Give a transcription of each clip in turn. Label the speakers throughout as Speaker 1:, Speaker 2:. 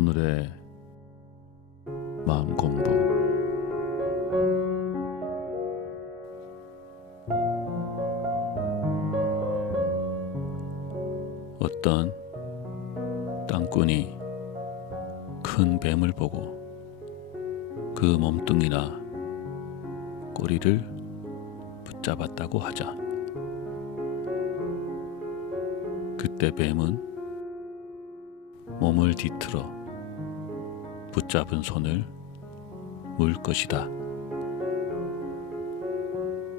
Speaker 1: 오늘의 마음 공부 어떤 땅꾼이 큰 뱀을 보고 그 몸뚱이나 꼬리를 붙잡았다고 하자. 그때 뱀은 몸을 뒤틀어 붙잡은 손을 물 것이다.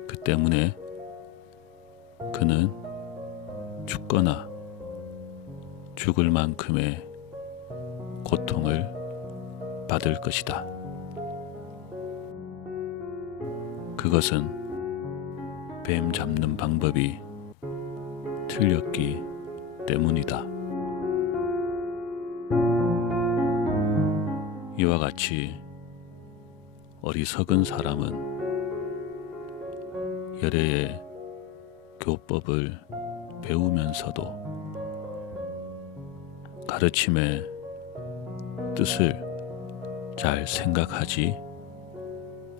Speaker 1: 그 때문에 그는 죽거나 죽을 만큼의 고통을 받을 것이다. 그것은 뱀 잡는 방법이 틀렸기 때문이다. 이와 같이 어리석은 사람은 열애의 교법을 배우면서도 가르침의 뜻을 잘 생각하지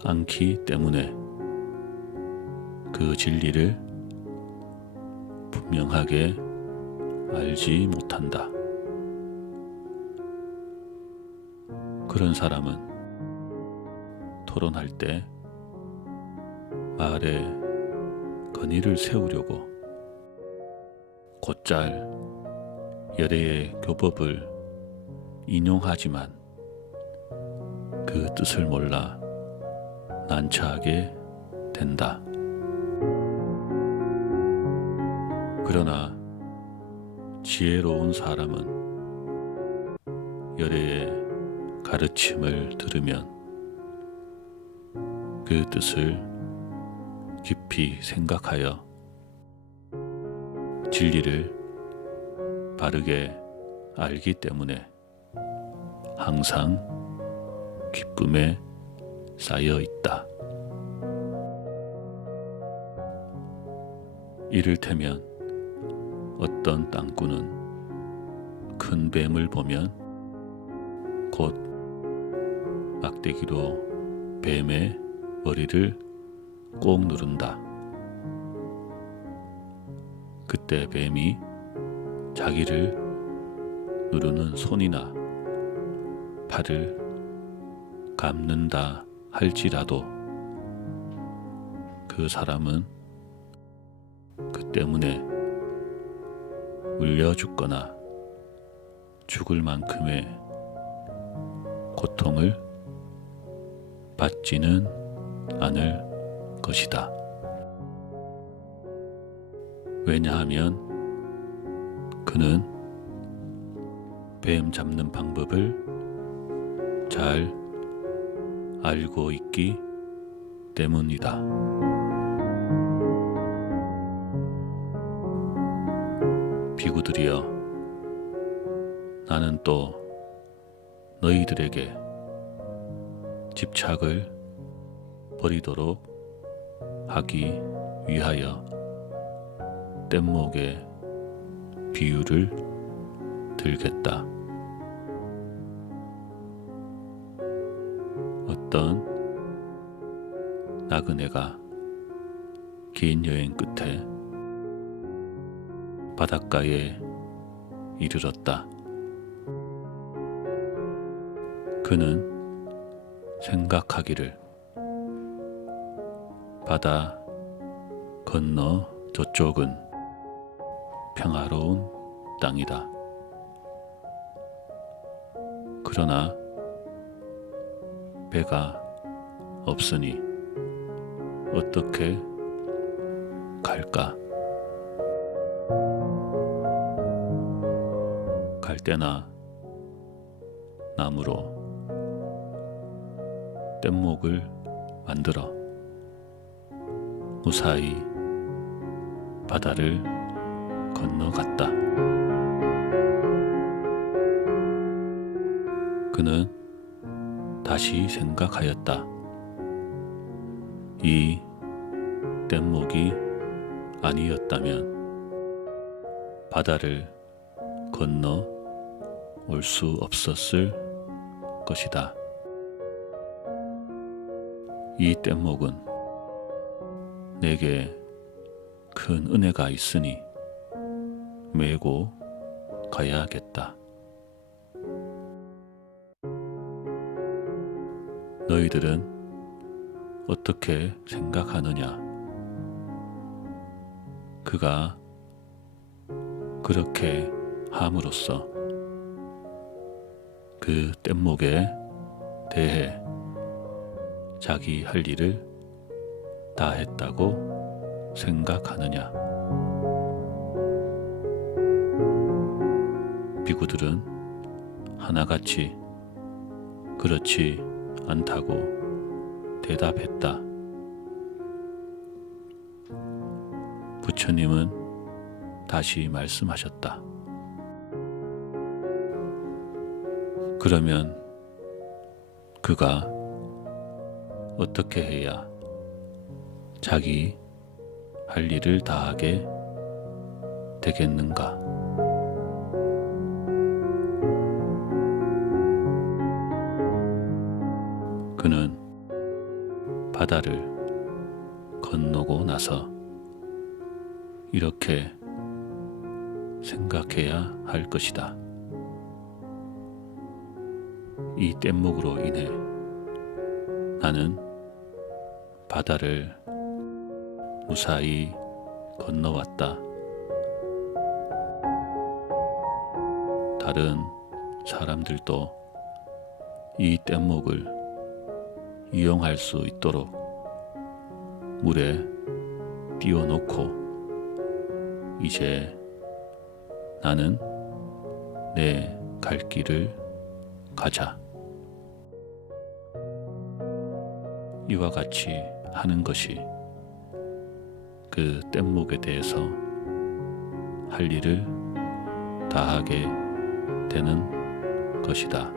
Speaker 1: 않기 때문에 그 진리를 분명하게 알지 못한다. 그런 사람은 토론할 때 말에 건의를 세우려고 곧잘 열애의 교법을 인용하지만 그 뜻을 몰라 난처하게 된다. 그러나 지혜로운 사람은 열애의 가르침을 들으면 그 뜻을 깊이 생각하여 진리를 바르게 알기 때문에 항상 기쁨에 쌓여 있다. 이를테면 어떤 땅꾼은 큰 뱀을 보면 곧 막대기로 뱀의 머리를 꼭 누른다. 그때 뱀이 자기를 누르는 손이나 팔을 감는다 할지라도 그 사람은 그 때문에 물려 죽거나 죽을 만큼의 고통을 받지는 않을 것이다. 왜냐하면 그는 뱀 잡는 방법을 잘 알고 있기 때문이다. 비구들이여, 나는 또 너희들에게 집착을 버리도록 하기 위하여 뗏목의 비유를 들겠다. 어떤 나그네가 긴 여행 끝에 바닷가에 이르렀다. 그는 생각하기를 바다 건너 저쪽은 평화로운 땅이다. 그러나 배가 없으니 어떻게 갈까? 갈 때나 나무로 뗏목을 만들어 무사히 바다를 건너갔다. 그는 다시 생각하였다. 이 뗏목이 아니었다면 바다를 건너 올 수 없었을 것이다. 이 뗏목은 내게 큰 은혜가 있으니 메고 가야겠다. 너희들은 어떻게 생각하느냐? 그가 그렇게 함으로써 그 뗏목에 대해 자기 할 일을 다 했다고 생각하느냐? 비구들은 하나같이 그렇지 않다고 대답했다. 부처님은 다시 말씀하셨다. 그러면 그가 어떻게 해야 자기 할 일을 다하게 되겠는가? 그는 바다를 건너고 나서 이렇게 생각해야 할 것이다. 이 뗏목으로 인해 나는 바다를 무사히 건너왔다. 다른 사람들도 이 뗏목을 이용할 수 있도록 물에 띄워놓고 이제 나는 내 갈 길을 가자. 이와 같이 하는 것이 그 뗏목에 대해서 할 일을 다하게 되는 것이다.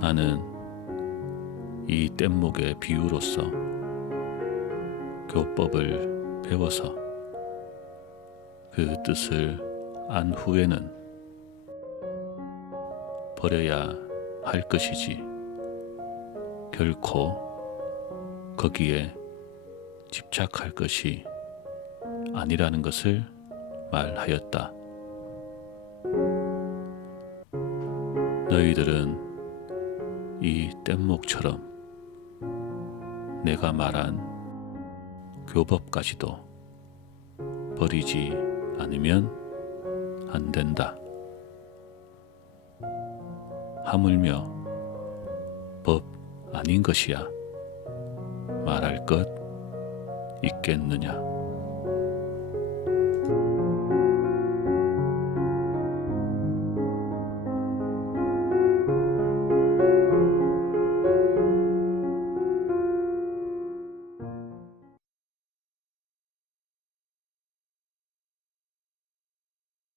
Speaker 1: 나는 이 뗏목의 비유로서 교법을 배워서 그 뜻을 안 후에는 버려야 할 것이지 결코 거기에 집착할 것이 아니라는 것을 말하였다. 너희들은 이 뗏목처럼 내가 말한 교법까지도 버리지 않으면 안 된다. 하물며 법 아닌 것이야 말할 것 있겠느냐.